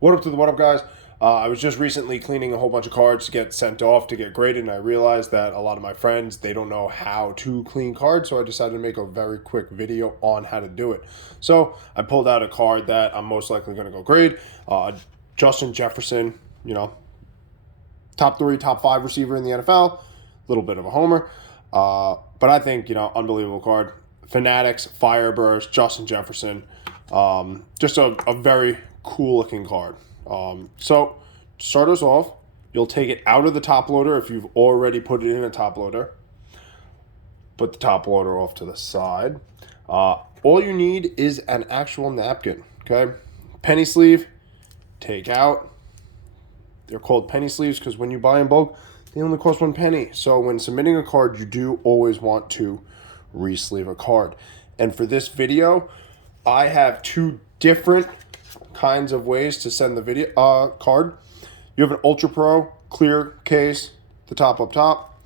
What up, guys? I was just recently cleaning a whole bunch of cards to get sent off to get graded, and I realized that a lot of my friends they don't know how to clean cards, so I decided to make a very quick video on how to do it. So I pulled out a card that I'm most likely going to go grade. Justin Jefferson, top three, top five receiver in the NFL. A little bit of a homer, but I think unbelievable card. Fanatics, Fireburst, Justin Jefferson. Just a very cool looking card. So to start us off, you'll take it out of the top loader if you've already put it in a top loader. Put the top loader off to the side. All you need is an actual napkin. Okay, penny sleeve, take out. They're called penny sleeves because when you buy in bulk, they only cost 1 penny. So when submitting a card, you do always want to re-sleeve a card. And for this video, I have two different kinds of ways to send the video card. You have an Ultra Pro clear case, the top up top,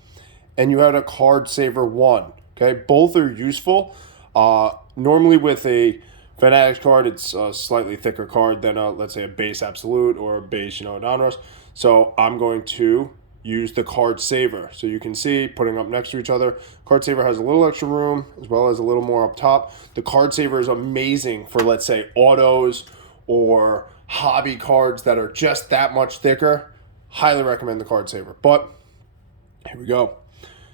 and you had a Card Saver 1. Okay, both are useful. Normally with a Fanatics card, it's a slightly thicker card than let's say a base Absolute or a base, Donruss. So I'm going to use the Card Saver. So you can see, putting up next to each other, Card Saver has a little extra room as well as a little more up top. The Card Saver is amazing for, let's say, autos or hobby cards that are just that much thicker. Highly recommend the Card Saver. But here we go.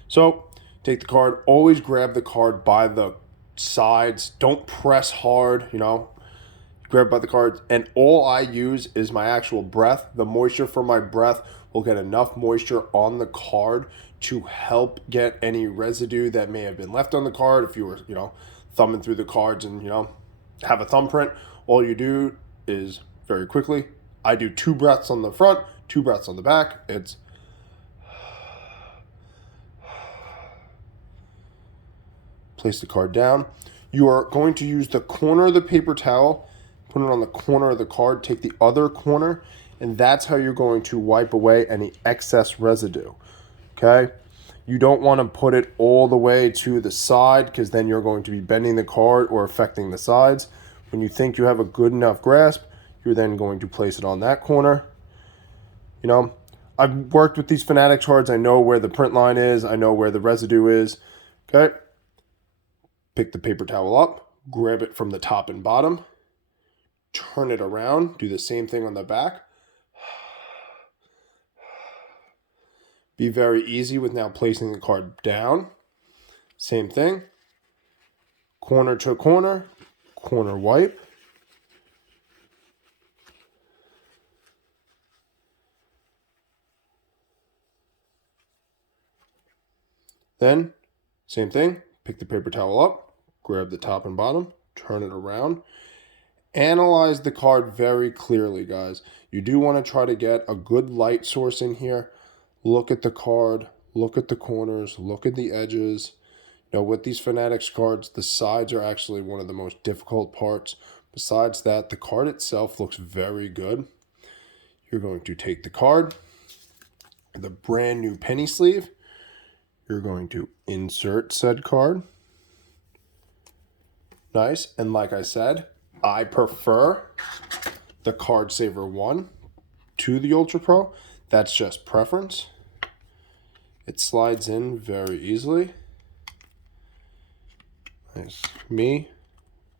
So take the card, always grab the card by the sides. Don't press hard, grab by the cards. And all I use is my actual breath. The moisture from my breath will get enough moisture on the card to help get any residue that may have been left on the card. If you were, thumbing through the cards and, have a thumbprint, all you do is very quickly, I do 2 breaths on the front, 2 breaths on the back. It's place the card down. You are going to use the corner of the paper towel, put it on the corner of the card, take the other corner, and that's how you're going to wipe away any excess residue. Okay? You don't want to put it all the way to the side because then you're going to be bending the card or affecting the sides. When you think you have a good enough grasp, you're then going to place it on that corner. I've worked with these Fanatics cards. I know where the print line is. I know where the residue is. Okay? Pick the paper towel up, grab it from the top and bottom, turn it around, do the same thing on the back. Be very easy with now placing the card down. Same thing. Corner to corner, corner wipe. Then, same thing, pick the paper towel up, grab the top and bottom, turn it around. Analyze the card very clearly, guys. You do want to try to get a good light source in here. Look at the card, look at the corners, look at the edges. With these Fanatics cards, the sides are actually one of the most difficult parts. Besides that, the card itself looks very good. You're going to take the card, the brand new penny sleeve. You're going to insert said card. Nice. And like I said, I prefer the Card Saver 1 to the Ultra Pro. That's just preference. It slides in very easily. Nice. Me,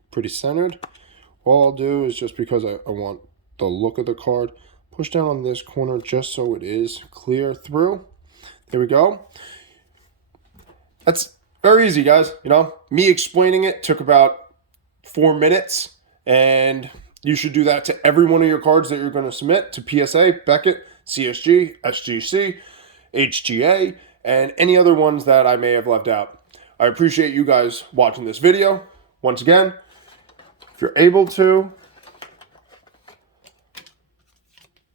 pretty centered. All I'll do is, just because I want the look of the card, push down on this corner just so it is clear through. There we go. That's very easy, guys. Me explaining it took about 4 minutes, and you should do that to every one of your cards that you're going to submit to PSA, Beckett, CSG, SGC, HGA, and any other ones that I may have left out. I appreciate you guys watching this video. Once again, if you're able to,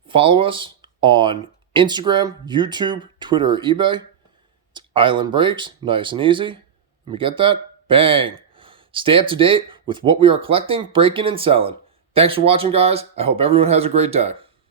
follow us on Instagram, YouTube, Twitter, or eBay. It's Island Breaks, nice and easy. Let me get that. Bang. Stay up to date with what we are collecting, breaking, and selling. Thanks for watching, guys. I hope everyone has a great day.